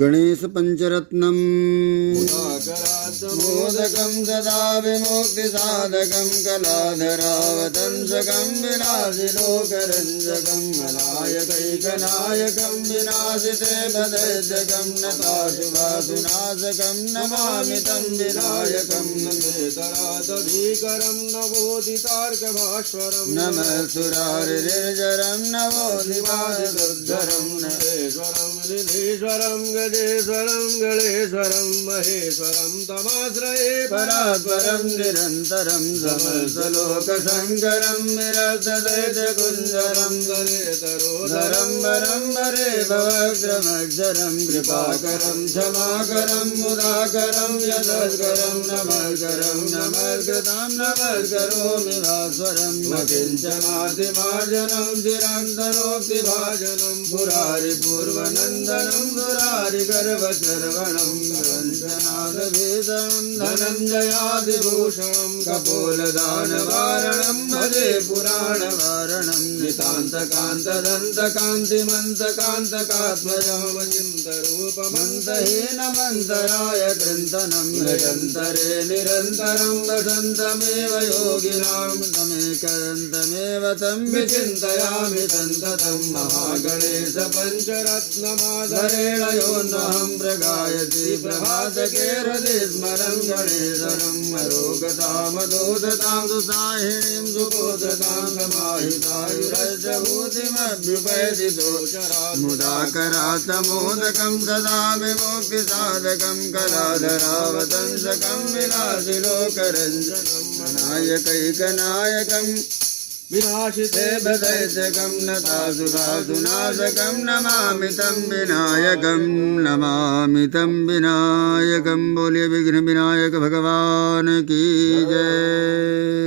गणेश पंचरत्नम मोदकं सदा विमुक्तिसाधकं कलाधरावतंसकं विलासिलोकरञ्जकं मलायकैकनायकं विनाशिते भदैत्यकं नताशुभासुनाशकं नमामि तं विनायकं नमेतरातभीकरं नवोदितार्कभास्वरं नमः सुरारिर्जरं नवोदिवादिदुद्धरं नरेश्वरं निधीश्वरं गजेश्वरं गणेश्वरं महेश्वरं तमाश्रये परात्परं निरन्तरं समस्तलोकशङ्करं विरसदैत्यकुञ्जरं दलेतरोदरं वरं वरे भवग्रमक्षरं कृपाकरं क्षमाकरं मुदाकरं यदस्करं नमस्करं नमस्कृतं नमस्करोमि भास्वरं किञ्चनातिमार्जनं चिरन्तरोक्तिभाजनं पुरारिपूर्वनन्दनं दुरारिगर्वशर्वणं रञ्जनादभेदं धनञ्जयादिभूषणं कपोलदानवारणं भजे पुराणवारणं नितान्तकान्तदन्तकान्तिमन्तकान्तकात्मजमचिन्तरूपमन्तहीनमन्तराय कृन्तनं निरन्तरे निरन्तरं वसन्तमेव योगिनां तमेकरन्तमेव तं विचिन्तयामि सन्ततं महागणेश पञ्चरत्नमाधरेण योऽन्वहं प्रगायति प्रभातके हृदि स्मरं गणेशनं मरोगतामदोदतां सुसाहिणीं सुबोधतां समाहितायुरजभूतिमभ्युपैति दोचरात् मुदाकरात्मोदकं सदा विमुक्तिसाधकं कलाधरावतंसकं विलासिलोकरञ्जनं नायकैकनायकं विनाशिते भदैत्यकं नतासुभासुनाशकं नमामि तं विनायकं नमामि तं विनायकं। बोलिए विघ्न विनायक भगवान की जय।